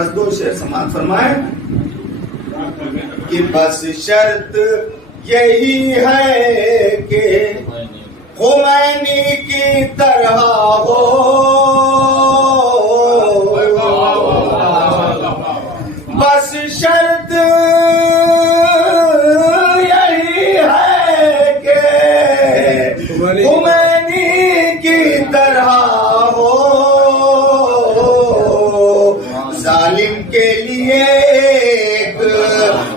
بس 2 شعر سماعت فرمائیں کہ بس شرط یہی ہے کہ خمینی کی طرح ہو، بس شرط یہی ہے کہ خمینی کی طرح ہو، ظالم کے لیے ایک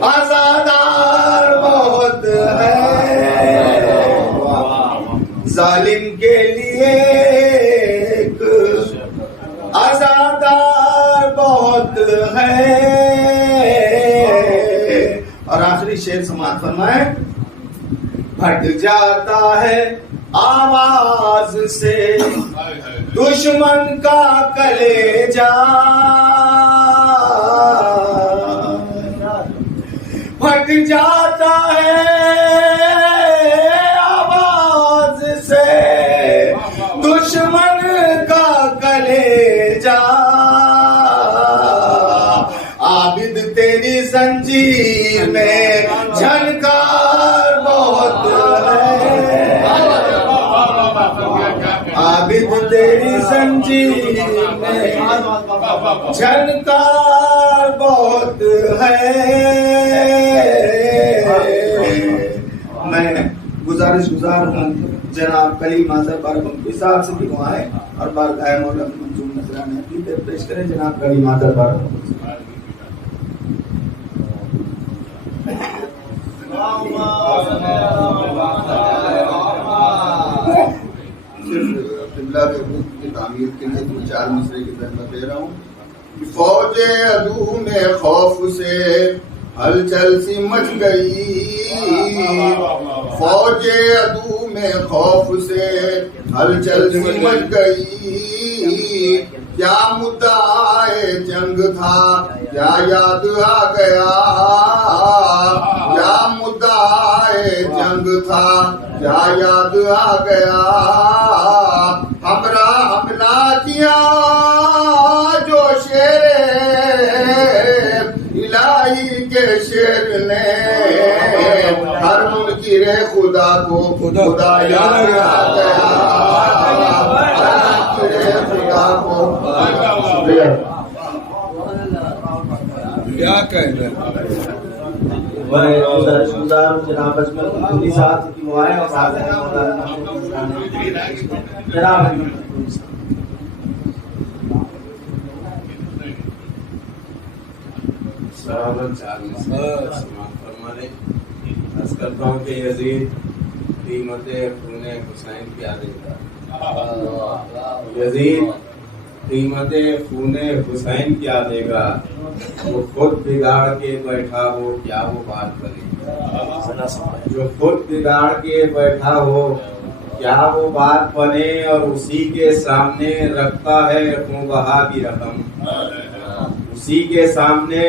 آزادار بہت ہے، ظالم کے لیے ایک آزادار بہت ہے۔ اور آخری شعر سماعت فرمائیں، پھٹ جاتا ہے آواز سے دشمن کا کلیجہ، پھٹ جاتا ہے آواز سے دشمن کا کلیجہ، عابد تیری زنجیر میں جھنکار بہت ہے، عابد تیری زنجیر میں جھنکار بہت ہے۔ میں گزارش گزار ہوں جناب کریم آذر بارگاہ کے صاحب سے بھی دعائیں اور بارگاہ مولا منظور نذرانے عقیدت پیش کریں۔ جناب کریم آذر بارگاہ قبلہ کے حکم کی تعمیر کے لیے 4 مصرے کی زحمت دے رہا ہوں۔ فوج عدو میں خوف سے ہلچل سی مچ گئی، فوج عدو میں خوف سے ہلچل سی مچ گئی، کیا مدعائے جنگ تھا کیا یاد آ گیا، کیا مدعائے جنگ تھا کیا یاد آ گیا، ہمراہ حملہ کیا جو شیر الہی کے شیر نے، ہر منکر خدا کو خدا یاد آ گیا، خدا کو کیا کہنا میں گزار جناب اجمل پوری صاحب کی دعائیں اور جناب عرض کرتا ہوں کہ یزید قیمت خون حسین کیا دے گا، یزید قیمت خون حسین کیا دے گا، جو خود بگاڑ کے بیٹھا ہو کیا وہ بات کرے گا، جو خود بگاڑ کے بیٹھا ہو کیا وہ بات بنے، اور اسی کے سامنے رکھتا ہے خون بہا کی رقم، اسی کے سامنے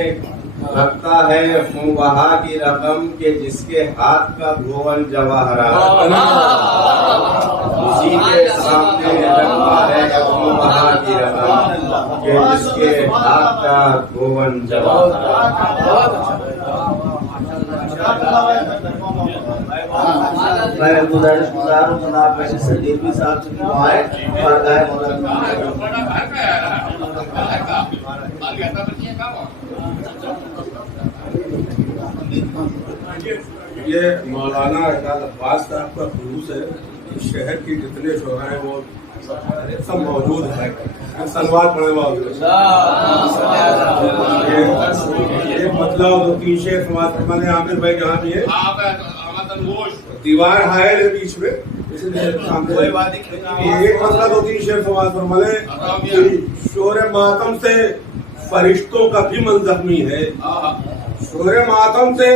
رکھتا ہے خون بہا کی رقم، کہ جس کے ہاتھ کا دھون جواہرات، اسی کے سامنے رکھتا ہے خون بہا کی رقم، کہ جس کے ہاتھ کا دھون جواہرات۔ میں گزارش گزار ہوں جناب بشیر صدیقی صاحب سے دعائیں بارگاہ مولا یہ مولانا اعجاز عباس صاحب کا خلوص ہے، شہر کی جتنے شعراء ہیں وہ سب موجود ہیں، سلوات پڑھنے والے یہ مطلب 2-3 شعر سماعت فرمانے عامر بھائی جہاں بھی ہے، دیوار حائل ہے بیچ میں، اس لیے ایک مسئلہ 2-3 شعر سماعت فرمانے۔ شور ماتم سے فرشتوں کا بھی من زخمی ہے، شور ماتم سے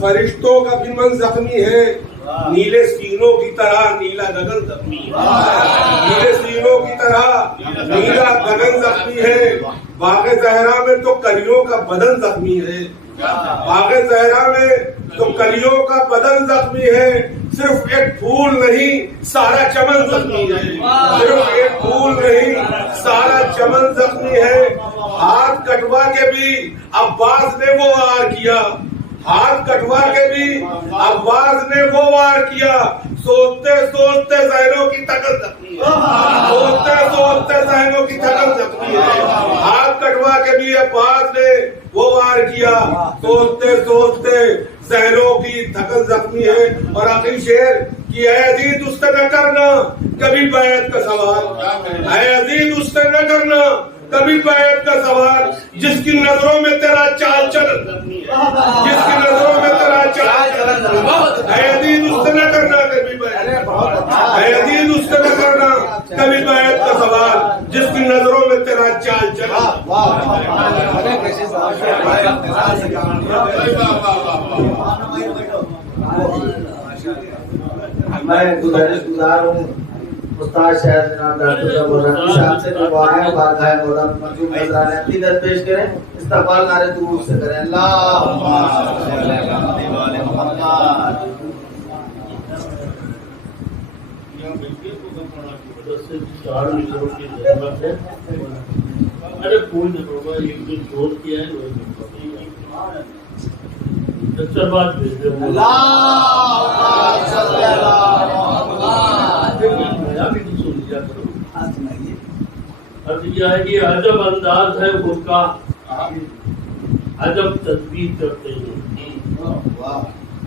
فرشتوں کا بھی من زخمی ہے، نیلے سینوں کی طرح نیلا گگن زخمی ہے، نیلے سینوں کی طرح نیلا گگن زخمی ہے، باغ زہرا میں تو کلیوں کا بدن زخمی ہے، باغ زہرا میں تو کلیوں کا بدن زخمی ہے، صرف ایک پھول نہیں سارا چمن زخمی ہے، صرف ایک پھول نہیں سارا چمن زخمی ہے۔ ہاتھ کٹوا کے بھی عباس نے وہ وار کیا، ہاتھ کٹوا کے بھی عباس نے وہ وار کیا، سوچتے سوچتے ذہنوں کی تکل زخمی ہے، سوچتے سوچتے ذہنوں کی تکل زخمی ہے۔ ہاتھ کٹوا کے بھی عباس نے وہ وار کیا، سوچتے سوچتے ذہنوں کی تھکل زخمی ہے۔ اور آخری شعر کہ اے عزیز اس سے نہ کرنا کبھی بیعت کا سوال، اے عزیز اس سے نہ کرنا کبھی بیعت کا سوال، جس کی نظروں میں تیرا چال چلن زخمی ہے، جس کی نظروں میں تیرا چال چلن، اے عزیز اس سے نہ کرنا کبھی بیعت، اے عزیز اس سے نہ کرنا کبھی بیعت کا سوال، جس کی نظروں میں تیرا چال چلن۔ میں گزارش گزار ہوں استاد شاہد جناب ڈاکٹر مولانا صاحب سے دعائیں بارگاہ مولا منظور نذرانہ عقیدت پیش کریں، استقبال نعرے درود سے کریں۔ اللہم صل علی محمد۔ ارے کوئی نہیں ہوگا، ایک دن دوست کیا ہے اچھا بات بھیج یہ ہے کہ عجب انداز ہے خود کا، عجب تدبیر کرتے ہیں،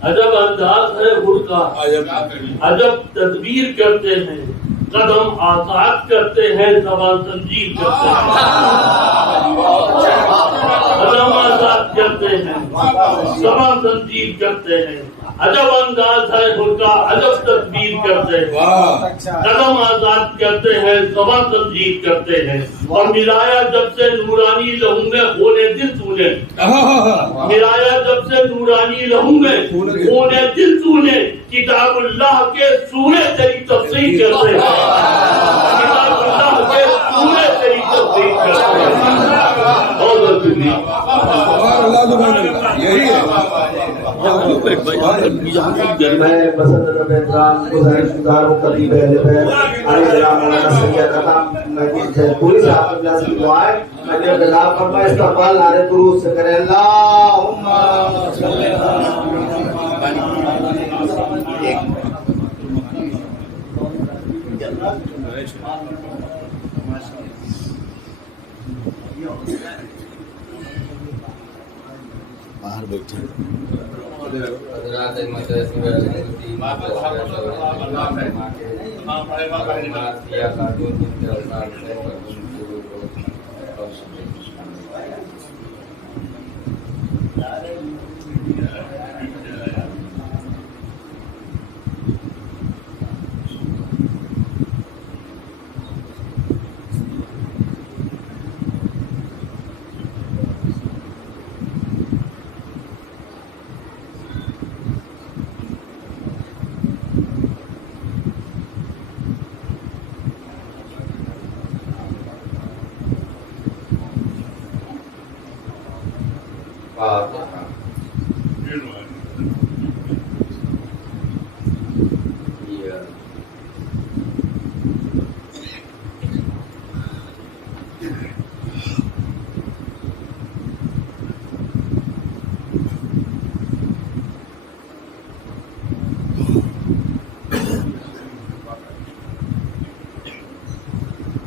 عجب انداز ہے خود کا، عجب تدبیر کرتے ہیں، قدم آزاد کرتے ہیں، زبان تنظیم کرتے ہیں، قدم آزاد کرتے ہیں، زبان تنظیم کرتے ہیں، عجب انداز ہے خود کا، عجب تدبیر کرتے ہیں، قدم آزاد کرتے ہیں، زبان تنظیم کرتے ہیں۔ اور ملایا جب سے نورانی لہو میں خون دل تو نے، ملایا جب سے نورانی لہو میں خون دل تو نے، کتاب اللہ کے سورے تیری تفسیر کرتے ہیں، کتاب اللہ کے سورے تیری تفسیر کرتے ہیں۔ اور دنیا یہی ہے۔ میں بسنت رب احترام گزارش گزار ہوں قریب اہل بیت علی جناب مولانا سید عطا مجید جیپوری صاحب اللہ سے دعائیں میں نے بلا فرما استقبال نعرے درود سے کریں۔ اللہم صل باہر بیٹھے حضرات مجلس میں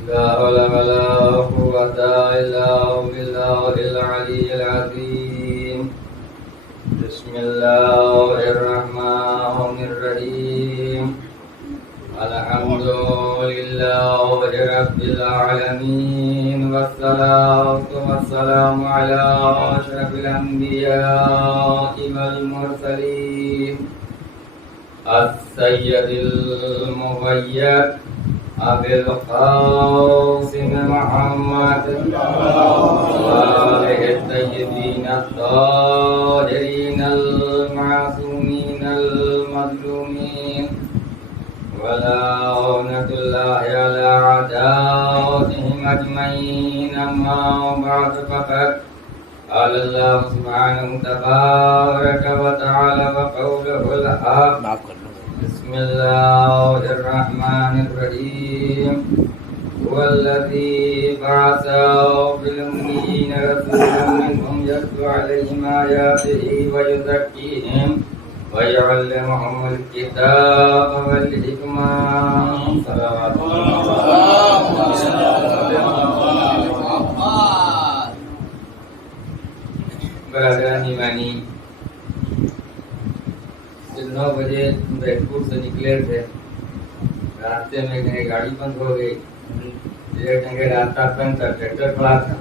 لا حول ولا قوة إلا بالله العلي العظيم. بسم الله الرحمن الرحيم. الحمد لله رب العالمين والصلاة والسلام على أشرف الأنبياء والمرسلين السيد المغيب أبي القاسم محمد وآله الطيبين الطاهرين المعصومين المظلومين ولعنة الله على أعدائهم أجمعين. أما بعد فقد قال الله سبحانه تبارك وتعالى وقوله الحق بسم الله الرحمن الرحيم هو الذي بعث في الأميين رسولا منهم يتلو عليهم آياته ويزكيهم ويعلمهم الكتاب والحكمة صلوات برادران ایمانی 9 بجے بیٹپور سے نکلے تھے. راستے میں کہیں گاڑی بند ہو گئی. کہیں راستہ بند تھا, ٹریکٹر کھڑا تھا.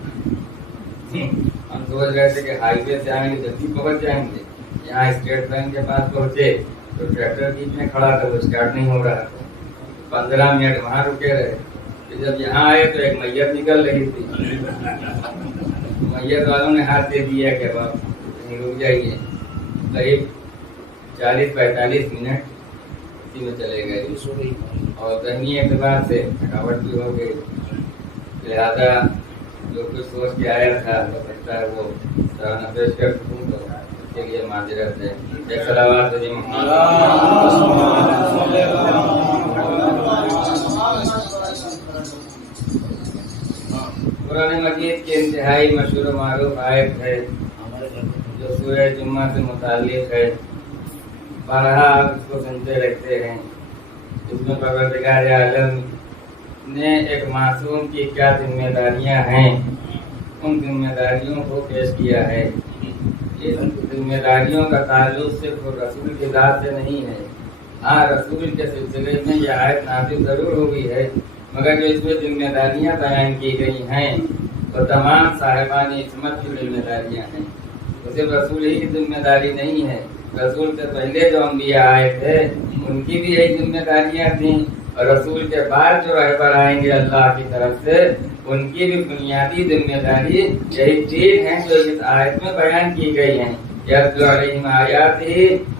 ہم سوچ رہے تھے کہ ہائی وے سے آئیں گے, جلدی پہنچ جائیں گے. یہاں اسٹیٹ بینک کے پاس پہنچے تو ٹریکٹر بیچ میں کھڑا تھا, وہ اسٹارٹ نہیں ہو رہا تھا. 15 منٹ وہاں رکے رہے. پھر جب یہاں آئے تو ایک میت نکل رہی تھی. میت والوں نے ہاتھ دے دیا کہ اب رک جائیے. قریب 40-45 منٹ اسی میں چلے گئے اور ذہنی اعتبار سے تھکاوٹ بھی ہو گئی. لہذا جو کچھ سوچ کے آیا تھا ہو سکتا ہے وہ سراہنا پیش کر سکوں, تو اس کے لیے معذرت ہے. ایک صلوات جی قرآن مجید کی انتہائی مشہور و معروف آیت ہے جو سورہ جمعہ سے متعلق ہے. بارہا آپ اس کو سنتے رہتے ہیں. اس میں پروردگار عالم نے ایک معصوم کی کیا ذمہ داریاں ہیں ان ذمہ داریوں کو پیش کیا ہے. اس ذمہ داریوں کا تعلق صرف رسول کی ذات سے نہیں ہے. ہاں رسول کے سلسلے میں یہ آیت نازل ضرور ہوئی ہے, مگر جو اس میں ذمہ داریاں بیان کی گئی ہیں وہ تمام صاحبان عصمت کی ذمہ داریاں ہیں. صرف رسول ہی کی ذمہ داری نہیں ہے, رسول سے پہلے جو انبیاء آئے تھے ان کی بھی یہی ذمہ داریاں تھیں, اور رسول کے بعد جو رہبر آئیں گے اللہ کی طرف سے ان کی بھی بنیادی ذمہ داری یہی چیز ہیں جو اس آیت میں بیان کی گئی ہیں. یتلو علیہم آیاتہ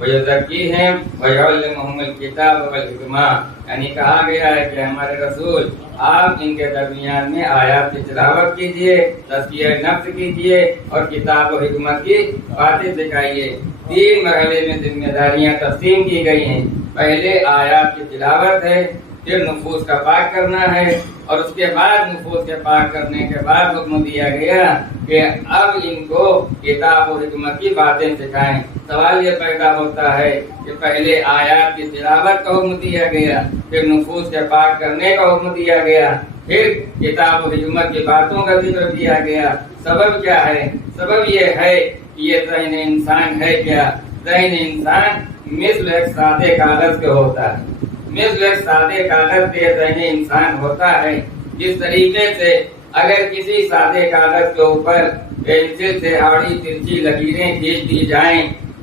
ویزکیہم ویعلمہم الکتاب والحکمہ. یعنی کہا گیا ہے کہ ہمارے رسول آپ ان کے درمیان میں آیات کی تلاوت کیجیے, تزکیہ نفس کیجیے اور کتاب و حکمت کی باتیں سکھائیے. 3 مرحلے میں ذمہ داریاں تقسیم کی گئی ہیں. پہلے آیات کی تلاوت ہے, پھر نفوس کا پاک کرنا ہے, اور اس کے بعد نفوس کے پاک کرنے کے بعد حکم دیا گیا کہ اب ان کو کتاب و حکمت کی باتیں سکھائیں. سوال یہ پیدا ہوتا ہے کہ پہلے آیات کی تلاوت کا حکم دیا گیا, پھر نفوس کے پاک کرنے کا حکم دیا گیا, پھر کتاب و حکمت کی باتوں کا ذکر دیا گیا. سبب کیا ہے؟ سبب یہ ہے کہ یہ ذہن انسان ہے کیا؟ ذہن انسان مثل ایک سادے کاغذ کے ہوتا ہے. مثل ایک سادے کاغذ کے ذہن انسان ہوتا ہے. جس طریقے سے اگر کسی سادے کاغذ کے اوپر پینسل سے آڑی ترچھی لکیریں کھینچ دی جائیں,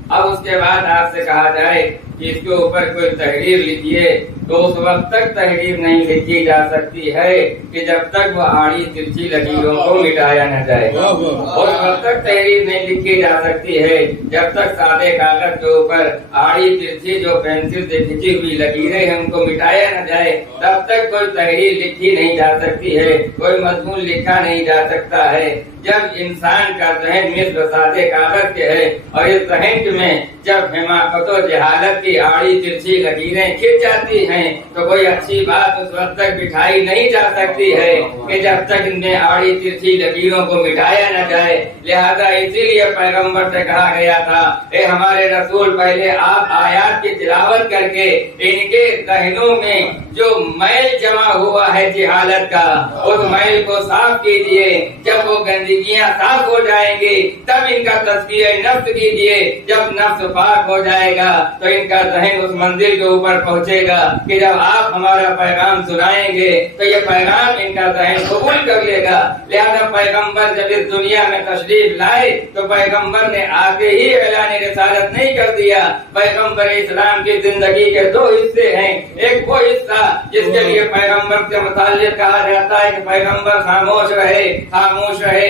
اب اس کے بعد آپ سے کہا جائے کہ اس کے اوپر کوئی تحریر لکھیے, تو اس وقت تک تحریر نہیں لکھی جا سکتی ہے کہ جب تک وہ آڑی ترچھی لکیروں کو مٹایا نہ جائے. اس وقت تک تحریر نہیں لکھی جا سکتی ہے جب تک سادے کاغذ کے اوپر آڑی ترچھی جو پینسل سے کھینچی ہوئی لکیریں ہیں ان کو مٹایا نہ جائے, تب تک کوئی تحریر لکھی نہیں جا سکتی ہے, کوئی مضمون لکھا نہیں جا سکتا ہے. جب انسان کا ذہن مثل سادے کاغذ کے ہے اور اس ذہن میں جب حماقت و جہالت کی آڑی ترچھی لکیریں کھنچ جاتی ہیں تو کوئی اچھی بات اس وقت تک بٹھائی نہیں جا سکتی ہے کہ جب تک ان میں آڑی ترچھی لکیروں کو مٹایا نہ جائے. لہذا اسی لیے پیغمبر سے کہا گیا تھا, اے ہمارے رسول پہلے آپ آیات کی تلاوت کر کے ان کے ذہنوں میں جو میل جمع ہوا ہے جہالت کا اس میل کو صاف کیجیے. جب وہ گندگیاں صاف ہو جائیں گی تب ان کا تزکیہ نفس کیجیے. جب نفس پاک ہو جائے گا تو ان کا ذہن اس منزل کے اوپر پہنچے گا کہ جب آپ ہمارا پیغام سنائیں گے تو یہ پیغام ان کا ذہن قبول کر لے گا. لہذا پیغمبر جب اس دنیا میں تشریف لائے تو پیغمبر نے آتے ہی اعلان رسالت نہیں کر دیا. پیغمبر اسلام کی زندگی کے 2 حصے ہیں. ایک وہ حصہ جس کے لیے پیغمبر سے متعلق کہا جاتا ہے کہ پیغمبر خاموش رہے, خاموش رہے,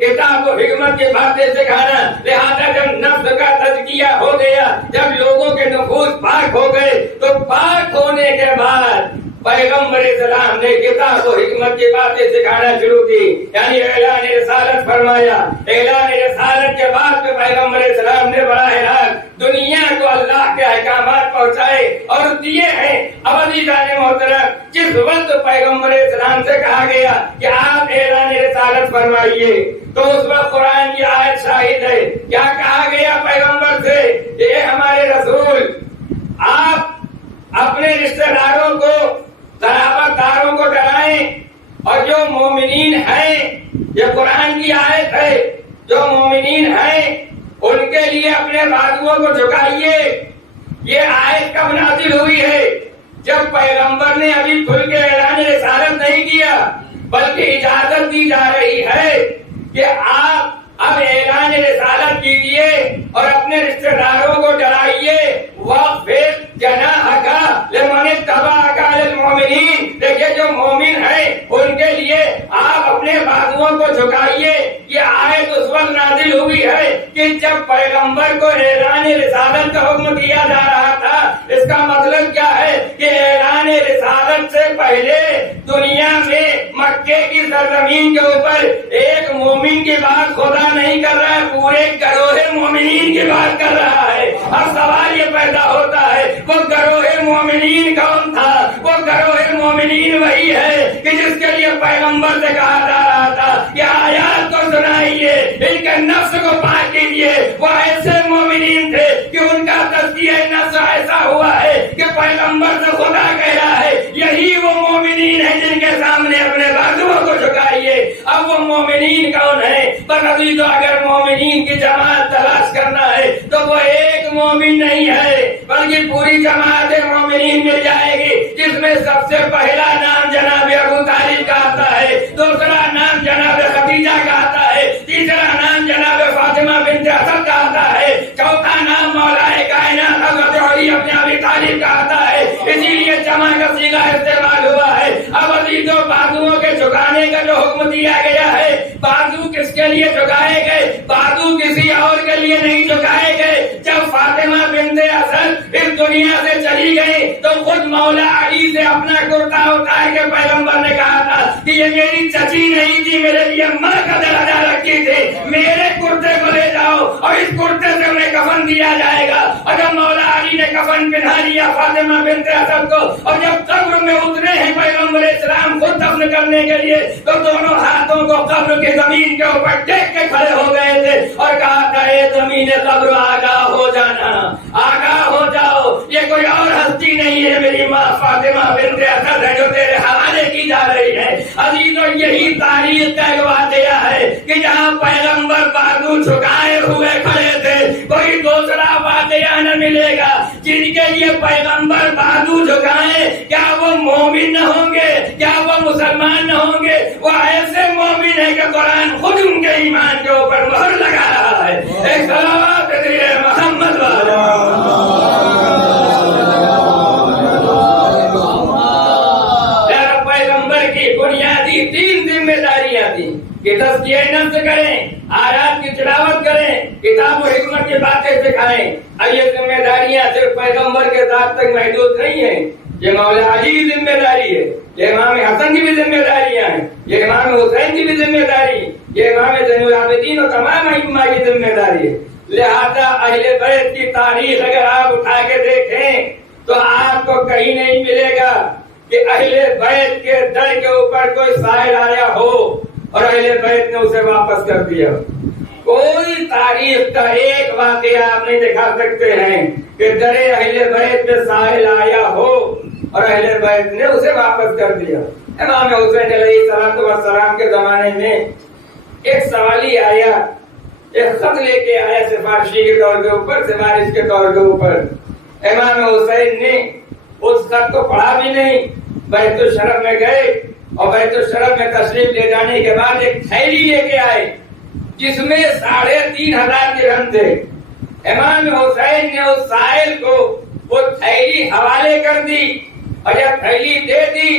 کتاب و حکمت کی باتیں سکھانا. لہذا جب نفس کا تزکیہ ہو گیا, جب لوگوں کے نفوس پاک ہو گئے, تو پاک ہونے کے بعد پیغمبر اسلام نے کتاب و حکمت کی باتیں سکھانا شروع کی, یعنی اعلان رسالت فرمایا. اعلان رسالت کے بعد میں پیغمبر اسلام نے براہ راست دنیا کو اللہ کے احکامات پہنچائے اور دیے ہیں. اب عزیزان محترم, جس وقت پیغمبر اسلام سے کہا گیا کہ آپ اعلان رسالت فرمائیے, تو اس وقت قرآن کی آیت شاہد ہے. کیا کہا گیا پیغمبر سے؟ اے ہمارے رسول, آپ اپنے رشتہ داروں کو, قرابت داروں کو ڈرائیں, اور جو مومنین ہیں, یہ قرآن کی آیت ہے, جو مومنین ہیں ان کے لیے اپنے بازوؤں کو جھکائیے. یہ آیت کب نازل ہوئی ہے؟ جب پیغمبر نے ابھی کھل کے اعلان رسالت نہیں کیا, بلکہ اجازت دی جا رہی ہے کہ آپ اب اعلان رسالت کیجیے اور اپنے رشتہ داروں کو ڈرائیے. وَخْفِضْ جَنَاحَكَ لِمَنِ اتَّبَعَكَ مِنَ الْمُؤْمِنِينَ. دیکھیے جو مومن ہیں ان کے لیے آپ اپنے بازوؤں کو جھکائیے. یہ آیت اس وقت نازل ہوئی ہے کہ جب پیغمبر کو اعلان رسالت کا حکم دیا جا رہا تھا. اس کا مطلب کیا ہے کہ اعلان رسالت سے پہلے دنیا میں مکے کی سرزمین کے اوپر ایک مومن کی بات خدا نہیں کر رہا ہے, پورے گروہ مومنین کی بات کر رہا ہے. اب سوال یہ پیدا ہوتا ہے, وہ گروہ مومنین کون تھا؟ وہ گروہ مومنین وہی ہے کہ جس کے لیے پیغمبر سے کہا جا رہا تھا کہ آیات کو سنائیے, ان کے نفس کو پاک کیجیے. وہ ایسے مومنین تھے کہ ان کا تزکیہ نفس ایسا ہوا ہے کہ پیغمبر سے خدا کہہ رہا ہے یہی وہ مومنین ہیں جن کے سامنے اپنے بازوؤں کو جھکائیے. اب وہ مومنین کون ہے؟ بس ابھی تو اگر مومنین کی جماعت تلاش کرنا ہے تو وہ ایک مومن نہیں ہے, بلکہ پوری جماعت مومنین مل جائے گی, جس میں سب سے پہلا نام جناب ابو طالب کا آتا ہے, دوسرا نام جناب خدیجہ کا آتا ہے, تیسرا نام جناب فاطمہ بنت اسد کا آتا ہے, چوتھا نام مولا کائنات حضرت علی ابن ابی طالب کا آتا ہے. اسی لیے جمع کا صیغہ استعمال ہوا ہے. اب عزیزوں, بازوؤں کے جھکانے کا جو حکم دیا گیا ہے, بازو کس کے لیے جھکائے گئے؟ بازو کسی اور کے لیے نہیں جھکائے گئے. جب فاطمہ بنت اسد اس دنیا سے چلی گئی تو خود مولا علی سے اپنا کرتا اتار کے پیغمبر نے کہا تھا کہ یہ میری چچی نہیں تھی, میرے لیے ماں کا درجہ رکھی تھی, میرے کرتے کو لے جاؤ اور اس کرتے سے انہیں کفن دیا جائے گا. اور جب مولا علی نے کفن پہنا لیا فاطمہ بنت اسد کو, اور جب قبر میں اترے ہیں پیغمبر اسلام خود دفن کرنے کے لیے, تو دونوں ہاتھوں کو قبر کی زمین کے اوپر ٹیک کے کھڑے ہو گئے تھے اور کہا تھا اے زمین قبر آگاہ ہو جانا, آگاہ ہو جاؤ, یہ کوئی اور ہستی نہیں ہے, میری ماں فاطمہ بنت اسد ہے جو تیرے حوالے کی جا رہی ہے. عزیزوں, یہی تاریخ کا ایک واقعہ ہے کہ جہاں پیغمبر بازو جھکائے ہوئے کھڑے تھے, کوئی دوسرا واقعہ نہ ملے گا. جن کے لیے پیغمبر بازو جھکائے, کیا وہ مومن نہ ہوں گے؟ کیا وہ مسلمان نہ ہوں گے؟ وہ ایسے مومن ہے کہ قرآن خود ان کے ایمان کے اوپر مہر لگا رہا ہے. ایک صلوات محمد پیغمبر کی بنیادی 3 ذمہ داریاں تھیں کہ تزکیہ نفس کریں, آیات کی تلاوت کریں, کتاب و حکمت کی باتیں سکھائیں. اب یہ ذمہ داریاں صرف پیغمبر کے ذات تک محدود نہیں ہیں, یہ مولا علی کی ذمہ داری ہے, یہ امام حسن کی بھی ذمہ داریاں ہیں, یہ امام حسین کی بھی ذمہ داری, یہ امام زین العابدین اور تمام ائمہ کی ذمہ داری ہے. لہذا اہل بیت کی تاریخ اگر آپ اٹھا کے دیکھیں تو آپ کو کہیں نہیں ملے گا کہ اہل بیت کے در کے اوپر کوئی سائل آیا ہو اور اہل بیت نے اسے واپس کر دیا. کوئی تاریخ کا ایک واقعہ آپ نہیں دکھا سکتے ہیں کہ در اہل بیت میں سائل آیا ہو اور اہل بیت نے اسے واپس کر دیا. امام حسین علیہ السلام کے زمانے میں ایک سوالی آیا, ایک خط لے کے آیا سفارشی کے طور کے اوپر, سفارش کے طور کے اوپر. امام حسین نے اس خط کو پڑھا بھی نہیں, بیت الشرف میں گئے اور بیت الشرف میں تشریف لے جانے کے بعد ایک تھیلی لے کے آئے جس میں 3500 درہم تھے. امام حسین نے اس سائل کو وہ تھیلی حوالے کر دی, اور جب تھیلی دے دی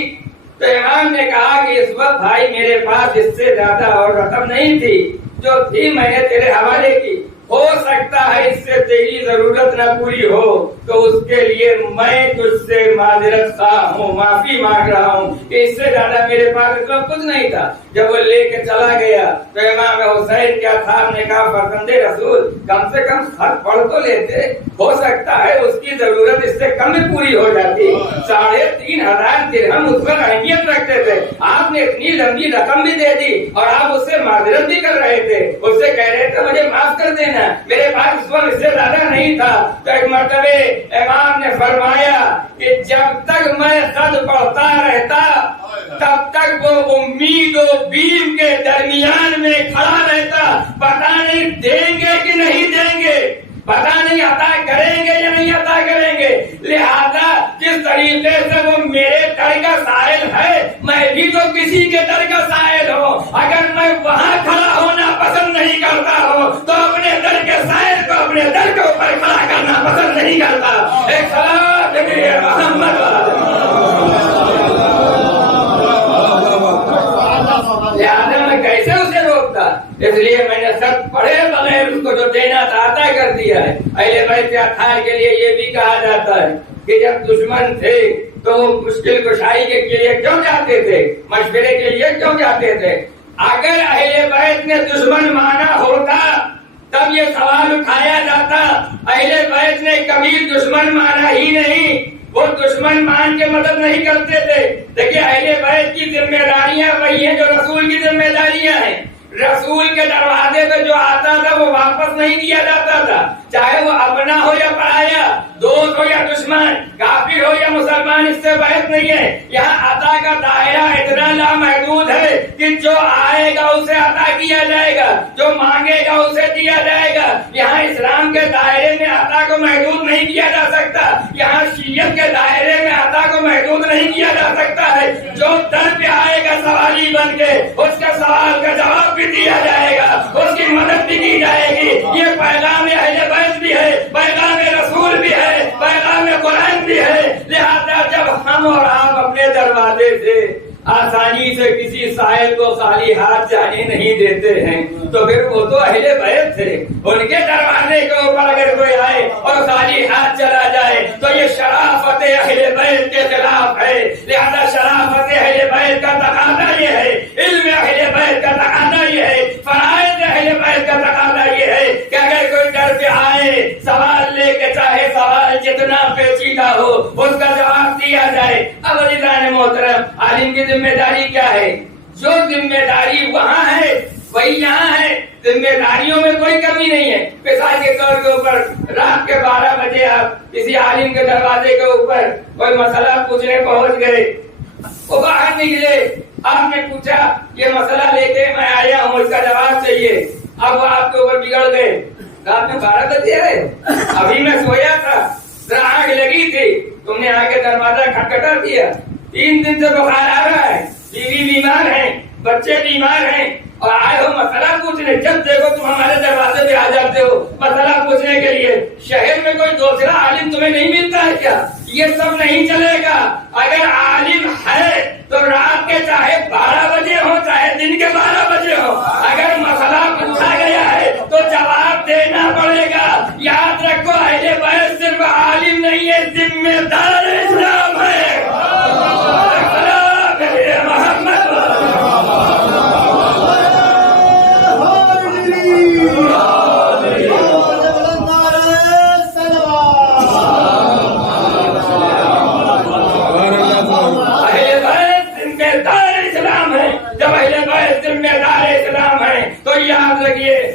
تو امام نے کہا کہ اس وقت بھائی میرے پاس اس سے زیادہ اور رقم نہیں تھی، جو تھی میں نے تیرے حوالے کی، ہو سکتا ہے اس سے تیری ضرورت نہ پوری ہو، تو اس کے لیے میں تجھ سے معذرت خواہ ہوں، معافی مانگ رہا ہوں کہ اس سے زیادہ میرے پاس اس وقت کچھ نہیں تھا۔ جب وہ لے کے چلا گیا تو امام حسین کیا تھا نے کہا فرزند رسول کم سے کم خط پڑھ تو لیتے، ہو سکتا ہے اس کی ضرورت اس سے کم میں پوری ہو جاتی۔ 3,500 درہم اس پر اہمیت رکھتے تھے، آپ نے اتنی لمبی رقم بھی دے دی اور آپ اس سے معذرت بھی کر رہے تھے، اس سے کہہ رہے تھے مجھے معاف کر دینا، میرے پاس اس وقت اس سے زیادہ نہیں تھا۔ تو ایک مرتبہ امام نے فرمایا کہ جب تک میں خط پڑھتا رہتا تب تک وہ امید و بیم کے درمیان میں کھڑا رہتا، پتہ نہیں دیں گے کہ نہیں دیں گے، پتہ نہیں عطا کریں گے یا نہیں عطا کریں گے، لہذا جس طریقے سے وہ میرے در کا سائل ہے میں بھی تو کسی کے در کا سائل ہوں، اگر میں وہاں کھڑا ہونا پسند نہیں کرتا ہوں تو اپنے در کے سائل کو اپنے در کے اوپر کھڑا کرنا پسند نہیں کرتا۔ ایک صلاۃ نبی محمد لہذا میں کیسے اسے روکتا، اس لیے میں نے سب پڑھے بغیر اس کو جو دینا تھا عطا کر دیا ہے۔ اہل بیت کے اطہار کے لیے یہ بھی کہا جاتا ہے کہ جب دشمن تھے تو وہ مشکل کشائی کے لیے کیوں جاتے تھے، مشورے کے لیے کیوں جاتے تھے؟ اگر اہل بیت نے دشمن مانا ہوتا تب یہ سوال اٹھایا جاتا، اہل بیت نے کبھی دشمن مانا ہی نہیں، وہ دشمن مان کے مدد نہیں کرتے تھے۔ دیکھیے اہل بیت کی ذمہ داریاں وہی ہیں جو رسول کی ذمہ داریاں ہیں۔ رسول کے دروازے پہ جو آتا تھا وہ واپس نہیں دیا جاتا تھا، چاہے وہ اپنا ہو یا پرایا، دوست ہو یا دشمن، کافر ہو یا مسلمان، اس سے بحث نہیں ہے۔ یہاں عطا کا دائرہ اتنا لامحدود ہے کہ جو آئے گا اسے عطا کیا جائے گا، جو مانگے گا اسے دیا جائے گا۔ یہاں اسلام کے دائرے میں عطا کو محدود نہیں کیا جا سکتا، یہاں شیعت کے دائرے میں عطا کو محدود نہیں کیا جا سکتا ہے۔ جو در پہ آئے گا سوالی بن کے اس کا سوال کا جواب بھی دیا جائے گا، اس کی مدد بھی کی جائے گی۔ یہ پیغام اہل بیت بھی ہے، پیغام رسول بھی ہے، پیغام قرآن بھی ہے۔ لہذا جب ہم اور آپ اپنے دروازے سے آسانی سے کسی سائل کو خالی ہاتھ جانے نہیں دیتے ہیں تو پھر وہ تو اہل بیت تھے، ان کے دروازے کے اوپر اگر کوئی آئے اور خالی ہاتھ چلا جائے تو یہ شرافت اہل بیت کے خلاف ہے۔ لہذا شرافت اہل بیت کا تقاضا یہ ہے، علم اہل بیت کا تقاضا یہ ہے، فرائض اہل بیت کا تقاضا یہ ہے کہ اگر کوئی در پہ آئے سوال لے کے، چاہے سوال جتنا پیچیدہ ہو اس کا جواب دیا جائے۔ اب عزیزان محترم، عالم کی ذمہ داری کیا ہے؟ جو ذمہ داری وہاں ہے وہی یہاں ہے، ذمہ داریوں میں کوئی کمی نہیں ہے۔ مثال کے طور کے اوپر رات کے 12 بجے آپ کسی عالم کے دروازے کے اوپر کوئی مسئلہ پوچھنے پہنچ گئے، وہ باہر نکلے، آپ نے پوچھا یہ مسئلہ لے کے میں آیا ہوں، اس کا جواب چاہیے، اب وہ آپ کے اوپر بگڑ گئے، رات میں 12 بجے ہے، ابھی میں سویا تھا، آگ لگی تھی، تم نے آ کے دروازہ کھٹکھٹا دیا، 3 دن سے بخار آ رہا ہے، بیوی بیمار ہے، بچے بیمار ہیں اور آئے ہو مسئلہ پوچھنے، جب دیکھو تم ہمارے دروازے پہ آ جاتے ہو مسئلہ پوچھنے کے لیے۔ شہر میں کوئی دوسرا عالم تمہیں نہیں ملتا ہے کیا؟ یہ سب نہیں چلے گا۔ اگر عالم ہے تو رات کے چاہے 12 بجے ہو چاہے دن کے 12 بجے ہو، اگر مسئلہ پوچھا گیا ہے تو جواب دینا پڑے گا۔ یاد رکھو اہل بیت صرف عالم نہیں ہے، ذمہ دار اسلام ہے۔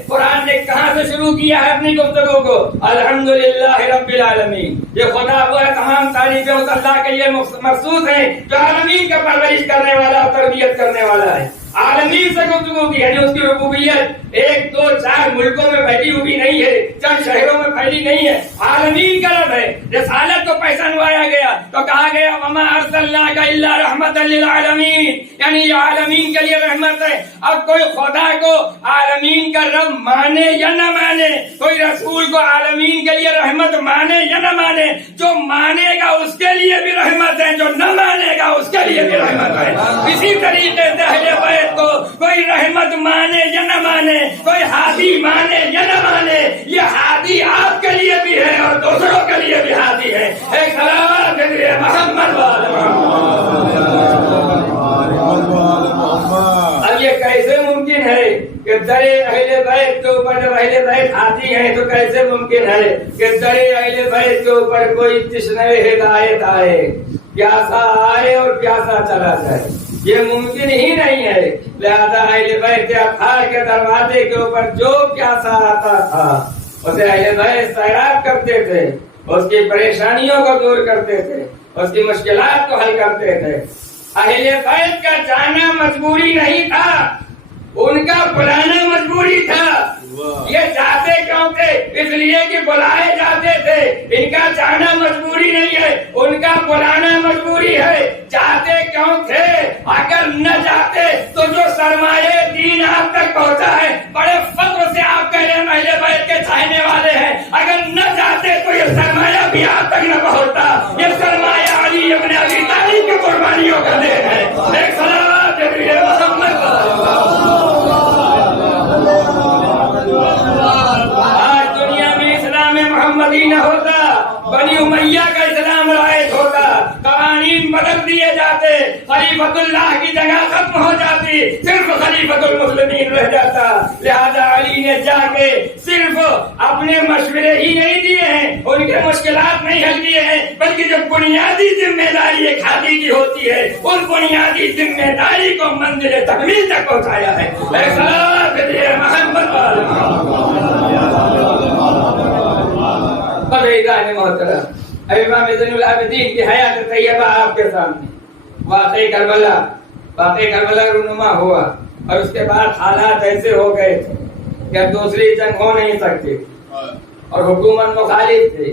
قرآن نے کہاں سے شروع کیا ہے اپنی گفتگو کو؟ الحمدللہ رب العالمین۔ یہ خدا وہ ہے، تمام تعریفیں اس اللہ کے لیے مخصوص ہیں جو عالمین کا پرورش کرنے والا اور تربیت کرنے والا ہے۔ عالمین سے گفتگو کی، یعنی اس کی ربوبیت، ایک دو چار ملکوں میں پھیلی ہوئی نہیں ہے، چند شہروں میں پھیلی نہیں ہے، عالمین کا رب ہے۔ رسالت کو پہچانوایا گیا تو کہا گیا وما ارسلناک الا رحمتا للعالمین، یعنی یہ عالمین کے لیے رحمت ہے۔ اب کوئی خدا کو عالمین کا رب مانے یا نہ مانے، کوئی رسول کو عالمین کے لیے رحمت مانے یا نہ مانے، جو مانے گا اس کے لیے بھی رحمت ہے، جو نہ مانے گا اس کے لیے بھی رحمت ہے۔ اسی طریقے سے اہل بیت کو کوئی رحمت مانے یا نہ مانے، کوئی ہادی مانے یا نہ مانے، یہ ہادی آپ کے لیے بھی ہے اور دوسروں کے لیے بھی ہادی ہے۔ ایک سلام کے لیے محمد اب یہ کیسے ممکن ہے کہ در اہل بیت کے اوپر جب اہل بیت آتی ہیں تو کیسے ممکن ہے کہ در اہل بیت کے اوپر کوئی تشنہ ہدایت آئے، پیاسا آئے اور پیاسا چلا جائے؟ یہ ممکن ہی نہیں ہے۔ لہذا اہل بیت اطہار کے دروازے کے اوپر جو پیاسا آتا تھا اسے اہل بیت سیراب کرتے تھے، اس کی پریشانیوں کو دور کرتے تھے، اس کی مشکلات کو حل کرتے تھے۔ اہل بیت کا جانا مجبوری نہیں تھا، ان کا بلانا مجبوری تھا۔ یہ جاتے کیوں تھے؟ اس لیے کہ بلائے جاتے تھے۔ ان کا جانا مجبوری نہیں ہے، ان کا بلانا مجبوری ہے۔ جاتے کیوں تھے؟ اگر نہ جاتے تو جو سرمایہ دین آپ تک پہنچا ہے، بڑے فخر سے آپ کہہ رہے ہیں اہل بیت کے چاہنے والے ہیں، اگر نہ جاتے تو یہ سرمایہ بھی آپ تک نہ پہنچتا۔ یہ سرمایہ علی ابن ابی طالب کی قربانیوں کا دین ہے۔ ایک صلوات نبی محمد۔ آج دنیا میں اسلام محمدی نہ ہوتا، بنی امیہ کا اسلام رائج ہوتا، قوانین بدل دیے جاتے، خلیفۃ اللہ کی جگہ ختم ہو جاتی، صرف خلیفۃ المسلمین رہ جاتا۔ لہذا علی نے جا کے صرف اپنے مشورے ہی نہیں دیے ہیں، ان کے مشکلات نہیں حل کیے ہیں، بلکہ جو بنیادی ذمہ داری ایک ہادی کی ہوتی ہے، ان بنیادی ذمہ داری کو منزل تکمیل تک پہنچایا ہے۔ محترم امام زین العابدین کی حیات طیبہ آپ کے سامنے، واقعی کربلا رونما ہوا اور اس کے بعد حالات ایسے ہو گئے تھے کہ اب دوسری جنگ ہو نہیں سکتی اور حکومت مخالف تھی،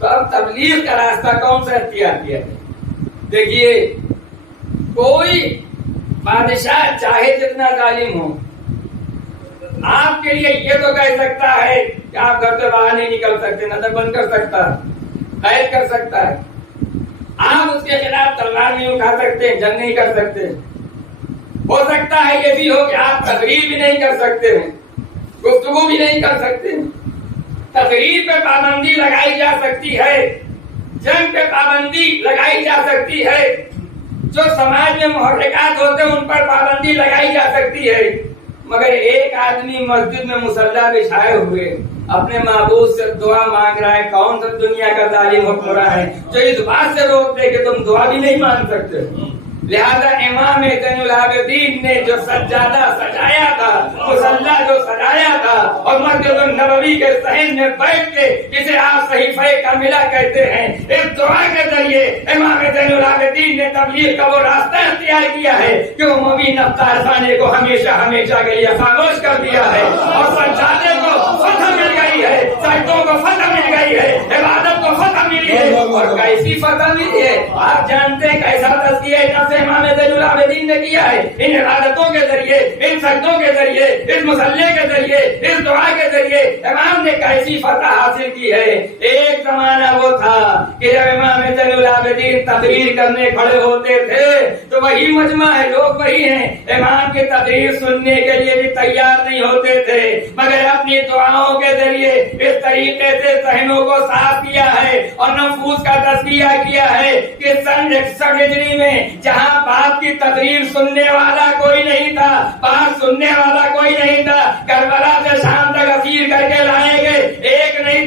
تو اب تبلیغ کا راستہ کون سا اختیار کیا ہے؟ دیکھیے، کوئی بادشاہ چاہے جتنا ظالم ہو، آپ کے لیے یہ تو کہہ سکتا ہے کہ آپ گھر سے باہر نہیں نکل سکتے، نظر بند کر سکتا ہے، قید کر سکتا ہے، آپ اس کے خلاف تلوار نہیں اٹھا سکتے، جنگ نہیں کر سکتے۔ ہو سکتا ہے یہ بھی ہو کہ آپ تقریر بھی نہیں کر سکتے ہیں، گفتگو بھی نہیں کر سکتے ہیں۔ تقریر پہ پابندی لگائی جا سکتی ہے، جنگ پہ پابندی لگائی جا سکتی ہے، جو سماج میں محرکات ہوتے ہیں ان پر پابندی لگائی جا سکتی ہے، مگر ایک آدمی مسجد میں مصلی بچھائے ہوئے اپنے معبود سے دعا مانگ رہا ہے، کون سا دنیا کا ظالم حکمراں ہے جو اس بات سے روک دے کہ تم دعا بھی نہیں مانگ سکتے؟ لہذا امام زین العابدین نے جو سجادہ سجایا تھا، مصلی جو سجایا تھا، اور مسجد النبوی کے صحن میں بیٹھ کے جسے آپ صحیفہ کاملہ کہتے ہیں، اس دعا کے ذریعے امام زین العابدین نے تبلیغ کا وہ راستہ اختیار کیا ہے کہ عمومی نفتار خانے کو ہمیشہ ہمیشہ کے لیے خاموش کر دیا ہے، اور سجادے کو فتح مل گئی ہے، سجدوں کو فتح مل گئی ہے، عبادت کو فتح ملی ہے۔ اور کیسی فتح ملی ہے؟ آپ جانتے ہیں کیسا تزکیہ نفس امام زین العابدین نے کیا ہے؟ ان عبادتوں کے ذریعے، ان سجدوں کے ذریعے، اس مصلی کے ذریعے، اس دعا کے ذریعے امام نے کیسی فتح حاصل کی ہے۔ ایک زمانہ وہ تھا کہ جب امام زین العابدین تقریر کرنے کھڑے ہوتے تھے تو وہی مجمع ہے، لوگ وہی ہیں، امام کی تقریر سننے کے لیے بھی تیار نہیں ہوتے تھے، مگر اپنی دعاؤں کے ذریعے اس طریقے سے ذہنوں کو صاف کیا ہے اور نفوس کا تزکیہ کیا ہے کہ سن 61 ہجری میں جہاں باپ کی تقریر سننے والا کوئی نہیں تھا، بات سننے والا کوئی نہیں تھا، کربلا سے شام تک اسیر کر کے لائے گئے، ایک نہیں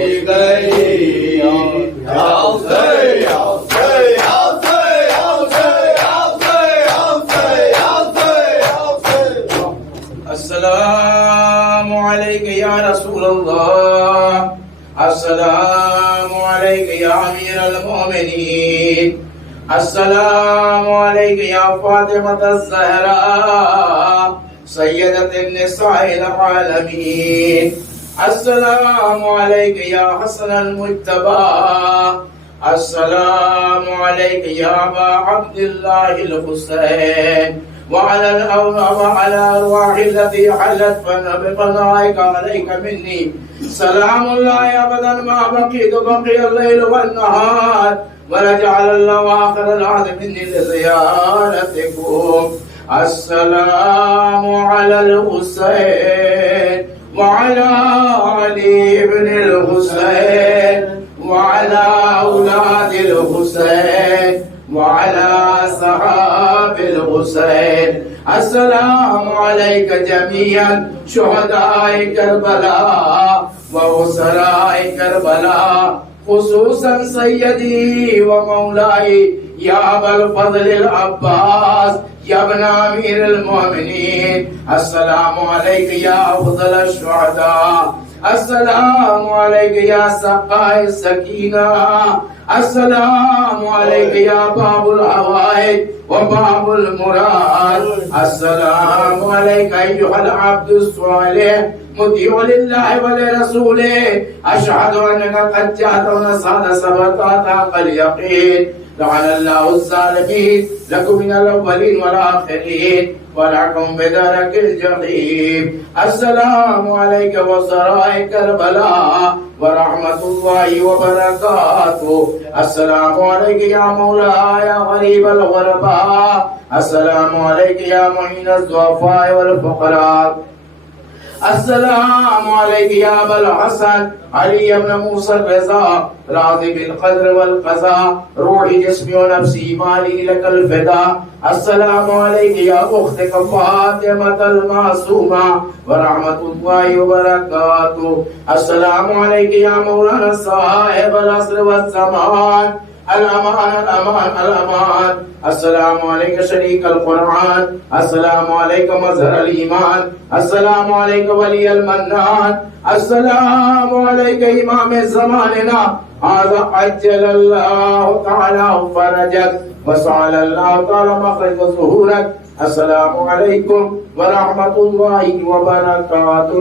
بھول گئے آؤ سے آؤ سے آؤ سے آؤ سے آؤ سے آؤ سے آؤ سے آؤ سے السلام علیک یا رسول اللہ السلام علیک یا امیر المومنین السلام علیک یا فاطمة الزہراء سیدۃ النساء العالمین السلام علیک یا حسن المجتبی السلام علیک یا ابا عبداللہ الحسین وعلى أرواح التي حلت بقضائك عليك مني سلام الله أبدا ما بقيت بقي الليل والنهار ولجعل الله آخر العهد مني لزيارتكم السلام على الحسين وعلى علي بن الحسين وعلى أولاد الحسين وعلى صحاب الحسين السلام عليك جميعا شهداء كربلاء وأسراء كربلاء خصوصا سيدي ومولاي يا أبا الفضل العباس يا ابن أمير المؤمنين السلام عليك يا أفضل الشهداء السلام عليك يا سقاء السكينة السلام عليك يا باب الحوائج وباب المراد السلام عليك أيها العبد الصالح مطيع لله ولرسوله أشهد أنك قد جاءت ونصحت سبقات حق اليقين لعن الله الظالمين لكم من الأولين والآخرين ولعكم بدرك الجحيم السلام عليك وسراء كربلاء ورحمة الله وبركاته السلام عليك يا مولاي يا غريب الغرباء السلام عليك يا معين الضعفاء والفقراء السلام عليك يا أبا الحسن علي بن موسى الرضا راضي بالقدر والقضاء روحي جسمي ونفسي مالي لك الفداء السلام عليك يا أختك فاطمة المعصومة ورحمة الله وبركاته السلام عليك يا مولانا صاحب العصر والزمان الأمان الأمان الأمان السلام عليك شريك القرآن السلام عليك مظهر الإيمان السلام عليك ولي المنان السلام عليك إمام زماننا هذا عجل الله تعالى فرجك وسعل الله تعالى مخرج ظهورك السلام عليكم ورحمة الله وبركاته